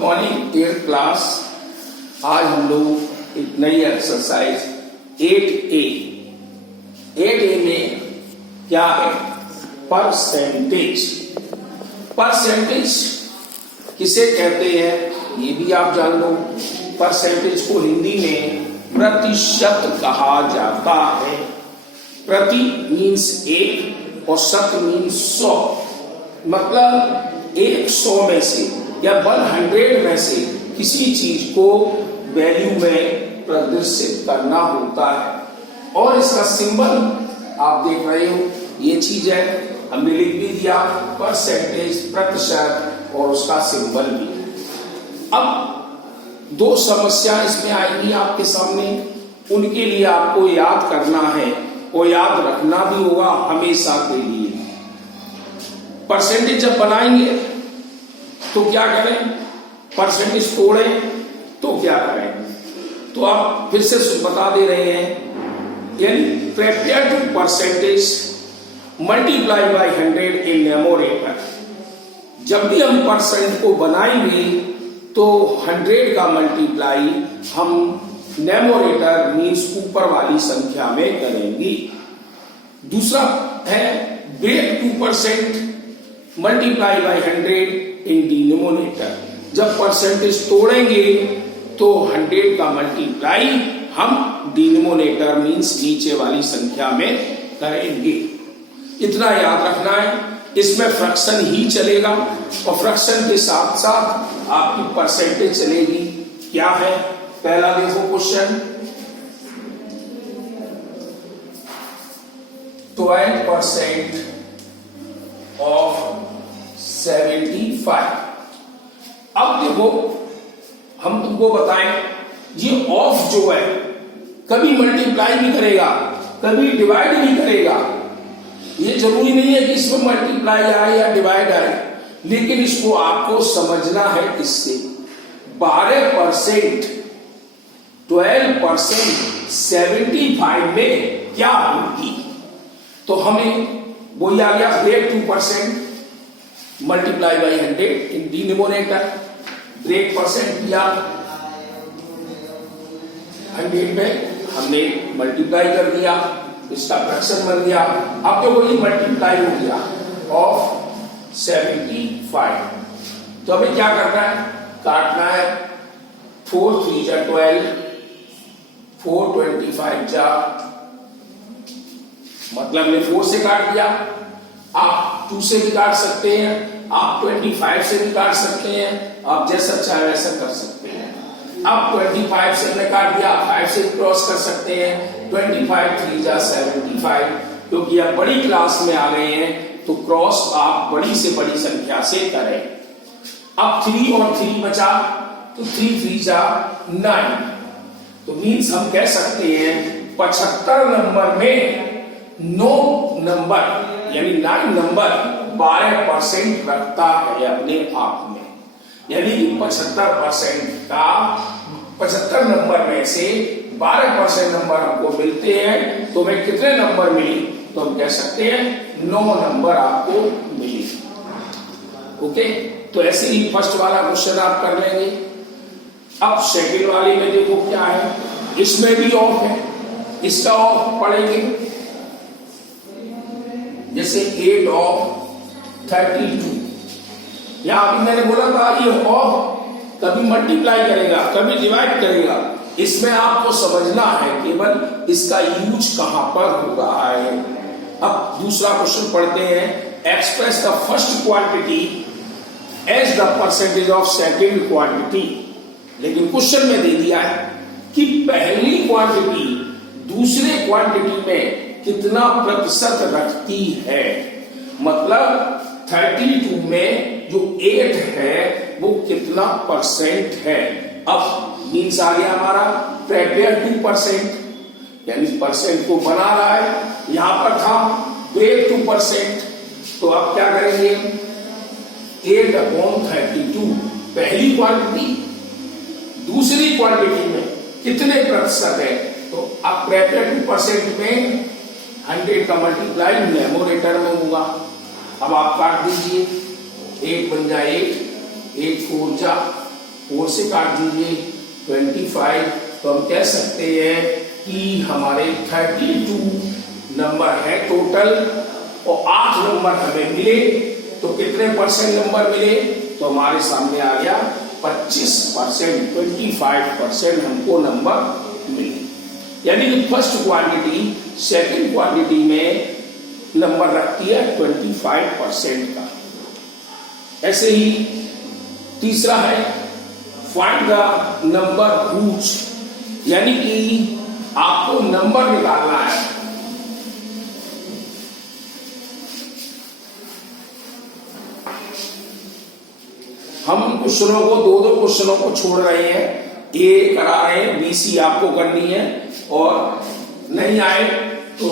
Morning 8th class. आज हम लोग एक नई एक्सरसाइज 8A में क्या है, परसेंटेज। परसेंटेज किसे कहते हैं ये भी आप जान लो। परसेंटेज को हिंदी में प्रतिशत कहा जाता है। प्रति मीन्स एक और शत मीन्स 100, मतलब 100 में से या 100 में से किसी चीज को वैल्यू में प्रदर्शित करना होता है। और इसका सिंबल आप देख रहे हो, ये चीज है, हमने लिख भी दिया परसेंटेज, प्रतिशत, और उसका सिंबल भी। अब दो समस्या इसमें आएंगी आपके सामने, उनके लिए आपको याद करना है और याद रखना भी होगा हमेशा के लिए। परसेंटेज जब बनाएंगे तो क्या करें, परसेंटेज तोड़ें तो क्या करें, तो आप फिर से बता दे रहे हैं, यानी prepare to percentage multiply by 100 in numerator. जब भी हम परसेंट को बनाएंगे तो 100 का मल्टीप्लाई हम न्यूमरेटर मीन्स ऊपर वाली संख्या में करेंगे। दूसरा है break 2% multiply by 100 in denominator. जब परसेंटेज तोड़ेंगे तो 100 का मल्टीप्लाई हम डिनोमिनेटर मीन्स नीचे वाली संख्या में करेंगे। इतना याद रखना है। इसमें फ्रैक्शन ही चलेगा और फ्रैक्शन के साथ साथ आपकी परसेंटेज चलेगी। क्या है, पहला देखो क्वेश्चन, 12% ऑफ 75। अब देखो हम तुमको बताएं, ये ऑफ जो है कभी मल्टीप्लाई भी करेगा, कभी डिवाइड भी करेगा। ये जरूरी नहीं है कि इसमें मल्टीप्लाई आए या डिवाइड आए, लेकिन इसको आपको समझना है। इससे 12%, 12% 75 में क्या होगी, तो हमें वो आ गया break 2% multiply by 100 in denominator. Break percent किया 100 में, हमने मल्टीप्लाई कर दिया, इसका फ्रैक्शन बन गया। अब देखो ये मल्टीप्लाई हो गया ऑफ 75। तो हमें क्या करना है, काटना है। 4 3 जा 12, 4 25 जा, मतलब ने 4 से काट दिया। आप 2 से भी काट सकते हैं, आप 25 से भी काट सकते हैं, आप जैसा चाहे वैसा कर सकते हैं। अब 25 से हमने काट दिया, 5 से क्रॉस कर सकते हैं। 25 3 जा 75, क्योंकि आप बड़ी क्लास में आ गए हैं तो क्रॉस आप बड़ी से बड़ी संख्या से करें। अब 3 और 3 बचा, तो 3 3 जा 9। तो मीन्स हम कह सकते हैं 75 नंबर में 9 नंबर यानी 9 नंबर 12% रखता है अपने आप में। यानी 75% का 75 नंबर में से 12% नंबर हमको मिलते हैं, तो हमें कितने नंबर मिली, तो हम कह सकते हैं 9 नंबर आपको मिली। ओके, तो ऐसे ही फर्स्ट वाला क्वेश्चन आप कर लेंगे। अब सेकंड वाले में देखो क्या है, इसमें भी ऑफ है, इसका ऑफ पढ़ेंगे। जैसे 8 ऑफ 32, यहां अभी मैंने बोला था ये ऑफ कभी मल्टीप्लाई करेगा, कभी डिवाइड करेगा। इसमें आपको समझना है केवल इसका यूज कहां पर हो रहा है। अब दूसरा क्वेश्चन पढ़ते हैं, express the first quantity as the percentage of second quantity. लेकिन क्वेश्चन में दे दिया है कि पहली क्वांटिटी दूसरे क्वांटिटी में कितना प्रतिशत रखती है, मतलब 32 में जो 8 है वो कितना परसेंट है। अब मीन्स आ गया हमारा प्रिपेयर 2%, यानी परसेंट को बना रहा है। यहां पर था ब्रेक 2%, तो अब क्या करेंगे, 8/32 पहली क्वांटिटी दूसरी क्वांटिटी में कितने प्रतिशत है, तो अब प्रिपेयर 2% में 100 का मल्टीप्लाई न्यूमरेटर में होगा। अब आप काट दीजिए, 8 बन जाए 8, 8 4 जा 4 से काट दीजिए 25, तो हम कह सकते हैं कि हमारे 32 नंबर है टोटल, और 8 नंबर हमें मिले। तो कितने परसेंट नंबर मिले? तो हमारे सामने आ गया 25%, 25% हमको नंबर मिले। यानी कि फर्स्ट क्वांटिटी सेकंड क्वांटिटी में नंबर रखती है 25% का। ऐसे ही तीसरा है फाइंड द नंबर रूट्स, यानी कि आपको नंबर निकालना है। हम क्वेश्चनों को दो क्वेश्चनों को छोड़ रहे हैं, ए करा रहे हैं, बी सी आपको करनी है, और नहीं आए तो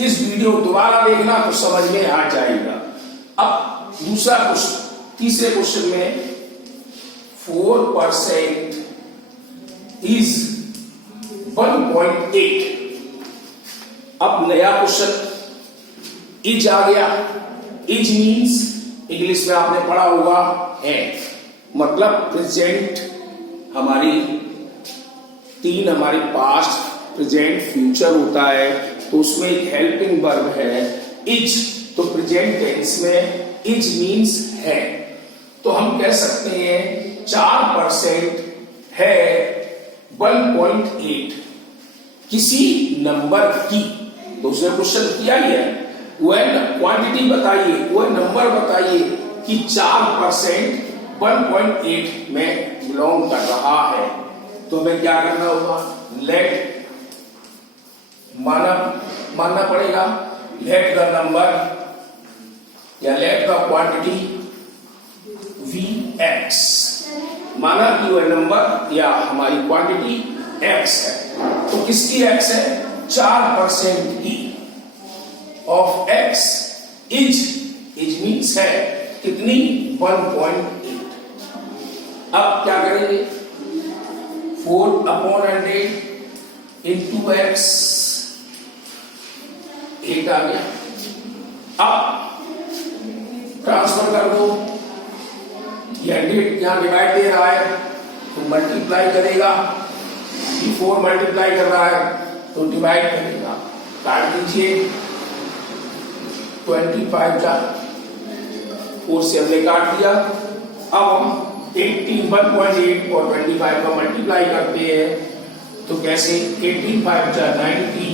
इस वीडियो दोबारा देखना तो समझ में आ जाएगा। अब दूसरा क्वेश्चन, तीसरे क्वेश्चन में 4% इज 1.8। अब नया क्वेश्चन इज आ गया। इज मीन्स इंग्लिश में आपने पढ़ा होगा है, मतलब प्रेजेंट, हमारी 3 हमारी पास्ट प्रेजेंट फ्यूचर होता है, तो उसमें एक हेल्पिंग वर्ब है इज, तो प्रेजेंट टेंस में इज मीन्स है। तो हम कह सकते हैं 4% है 1.8 किसी नंबर की। तो उसने क्वेश्चन किया ही है, वह क्वांटिटी बताइए, वह नंबर बताइए कि 4% 1.8 में बिलोंग कर रहा है। तो हमें क्या करना होगा? लेट मानना पड़ेगा, लेट द नंबर या let the quantity be x, माना कि वह नंबर या हमारी क्वांटिटी एक्स है। तो किसकी एक्स है? 4% की ऑफ एक्स इज मीन्स है कितनी? 1.8। अब क्या करेंगे? 4/100 इंटू एक्स, 8 आ गया। अब ट्रांसफर कर दो, ये 100 यहां डिवाइड दे रहा है तो मल्टीप्लाई करेगा, 4 मल्टीप्लाई कर रहा है तो डिवाइड करेगा। काट दीजिए, 25 जा 4 से हमने काट दिया। अब हम 1.8 और 25 का मल्टीप्लाई करते हैं, तो कैसे? 18 जा 90,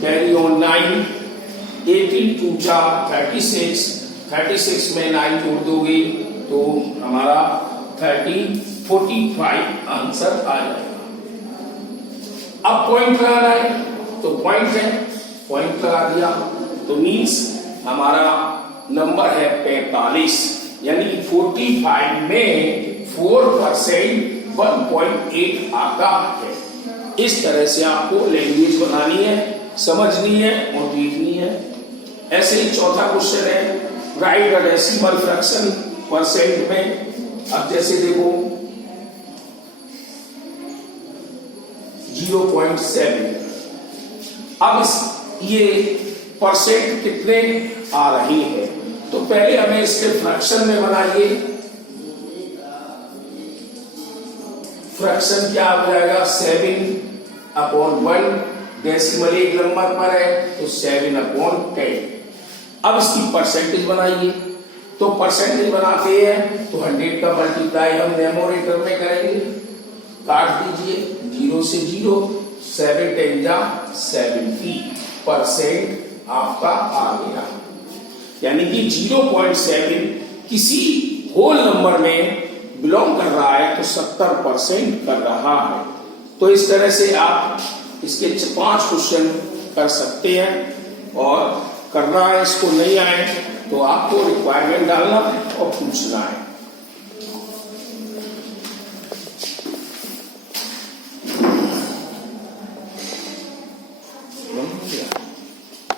कैरी ऑन 9, 18 जा 36 में 9 जोड़ दोगे तो हमारा 45 आंसर आ जाएगा। अब पॉइंट लगाना है, तो पॉइंट है, पॉइंट लगा दिया तो मीन्स हमारा नंबर है 45, यानी 45 में 4% 1.8 आता है। इस तरह से आपको लैंग्वेज बनानी है, समझनी है और देखनी है। ऐसे ही चौथा क्वेश्चन है right a decimal fraction percent में। अब जैसे देखो 0.7, अब ये परसेंट कितने आ रही है, तो पहले हमें इसके फ्रैक्शन में बनाइए। फ्रैक्शन क्या हो जाएगा? 7/1, डेसिमल एक नंबर पर है तो 7/10। अब इसकी परसेंटेज बनाइए, तो परसेंटेज बनाते हैं तो 100 का मल्टीप्लाई हम न्यूमरेटर में करेंगे। काट दीजिए, 0 से 0, 7 10 जा 70% आपका आ गया। यानी कि 0.7 किसी होल नंबर में बिलोंग कर रहा है तो 70% कर रहा है। तो इस तरह से आप इसके 5 क्वेश्चन कर सकते हैं, और करना है, इसको नहीं आए तो आपको रिक्वायरमेंट डालना और पूछना है।